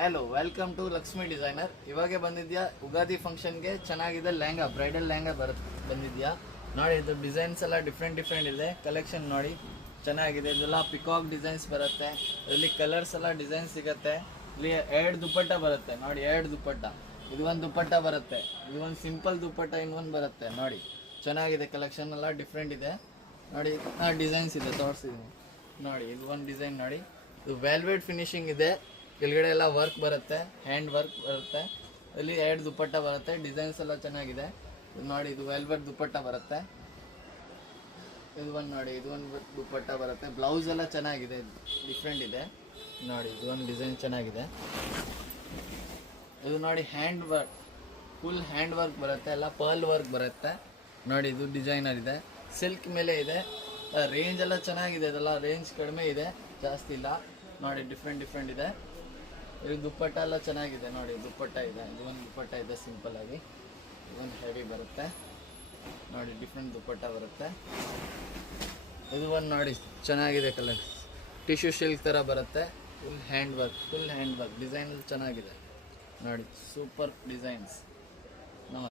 Hello, welcome to Lakshmi designer. ಇವಾಗೆ ಬಂದಿದ್ಯಾ ಉಗಾದಿ ಫಂಕ್ಷನ್ಗೆ ಚೆನ್ನಾಗಿದೆ ಲೆಹಂಗಾ, ಬ್ರೈಡಲ್ ಲೆಹಂಗಾ ಬಂದಿದ್ಯಾ ನೋಡಿ. ಇದು ಡಿಸೈನ್ಸ್ ಎಲ್ಲ ಡಿಫ್ರೆಂಟ್ ಇದೆ. ಕಲೆಕ್ಷನ್ ನೋಡಿ ಚೆನ್ನಾಗಿದೆ. ಇದೆಲ್ಲ ಪಿಕಾಕ್ ಡಿಸೈನ್ಸ್ ಬರುತ್ತೆ. ಇದರಲ್ಲಿ ಕಲರ್ಸ್ ಎಲ್ಲ ಡಿಸೈನ್ ಸಿಗುತ್ತೆ. ಇಲ್ಲಿ 2 ದುಪ್ಪಟ್ಟ ಬರುತ್ತೆ ನೋಡಿ. 2 ದುಪ್ಪಟ್ಟ, ಇದು ಒಂದು ದುಪ್ಪಟ್ಟ ಬರುತ್ತೆ, ಇದು ಒಂದು ಸಿಂಪಲ್ ದುಪ್ಪಟ್ಟ, ಇನ್ನೊಂದು ಬರುತ್ತೆ ನೋಡಿ. ಚೆನ್ನಾಗಿದೆ. ಕಲೆಕ್ಷನ್ ಎಲ್ಲ ಡಿಫ್ರೆಂಟ್ ಇದೆ ನೋಡಿ. ಡಿಸೈನ್ಸ್ ಇದೆ ತೋರಿಸಿದ್ದೀನಿ ನೋಡಿ. ಇದು ಒಂದು ಡಿಸೈನ್ ನೋಡಿ. ಇದು ವೆಲ್ವೆಟ್ ಫಿನಿಶಿಂಗ್ ಇದೆ. ಕೆಳಗಡೆ ಎಲ್ಲ ವರ್ಕ್ ಬರುತ್ತೆ, ಹ್ಯಾಂಡ್ ವರ್ಕ್ ಬರುತ್ತೆ. ಇಲ್ಲಿ 2 ದುಪ್ಪಟ್ಟ ಬರುತ್ತೆ. ಡಿಸೈನ್ಸ್ ಎಲ್ಲ ಚೆನ್ನಾಗಿದೆ. ಇದು ನೋಡಿ, ಇದು ವೆಲ್ವೆಟ್ ದುಪ್ಪಟ್ಟ ಬರುತ್ತೆ. ಇದು ಒಂದು ನೋಡಿ, ಇದು ಒಂದು ದುಪ್ಪಟ್ಟ ಬರುತ್ತೆ. ಬ್ಲೌಸ್ ಎಲ್ಲ ಚೆನ್ನಾಗಿದೆ, ಡಿಫ್ರೆಂಟ್ ಇದೆ ನೋಡಿ. ಇದು ಒಂದು ಡಿಸೈನ್ ಚೆನ್ನಾಗಿದೆ. ಇದು ನೋಡಿ hand work, full hand work ಬರುತ್ತೆ, ಎಲ್ಲ ಪರ್ಲ್ ವರ್ಕ್ ಬರುತ್ತೆ ನೋಡಿ. ಇದು ಡಿಸೈನರ್ ಇದೆ, ಸಿಲ್ಕ್ ಮೇಲೆ ಇದೆ. ರೇಂಜ್ ಎಲ್ಲ ಚೆನ್ನಾಗಿದೆ. ಇದೆಲ್ಲ ರೇಂಜ್ ಕಡಿಮೆ ಇದೆ, ಜಾಸ್ತಿ ಇಲ್ಲ ನೋಡಿ. ಡಿಫ್ರೆಂಟ್ ಇದೆ. ಇದು ದುಪ್ಪಟ್ಟ ಎಲ್ಲ ಚೆನ್ನಾಗಿದೆ ನೋಡಿ. ದುಪ್ಪಟ್ಟ ಇದೆ, ಇದು ಒಂದು ದುಪ್ಪಟ್ಟ ಇದೆ ಸಿಂಪಲ್ ಆಗಿ. ಇದೊಂದು ಹೆವಿ ಬರುತ್ತೆ ನೋಡಿ. ಡಿಫ್ರೆಂಟ್ ದುಪ್ಪಟ್ಟ ಬರುತ್ತೆ. ಇದು ಒಂದು ನೋಡಿ ಚೆನ್ನಾಗಿದೆ. ಕಲರ್ ಟಿಶ್ಯೂ ಸಿಲ್ಕ್ ಥರ ಬರುತ್ತೆ. ಫುಲ್ ಹ್ಯಾಂಡ್ ವರ್ಕ್ ಡಿಸೈನ್ ಚೆನ್ನಾಗಿದೆ ನೋಡಿ. Super designs.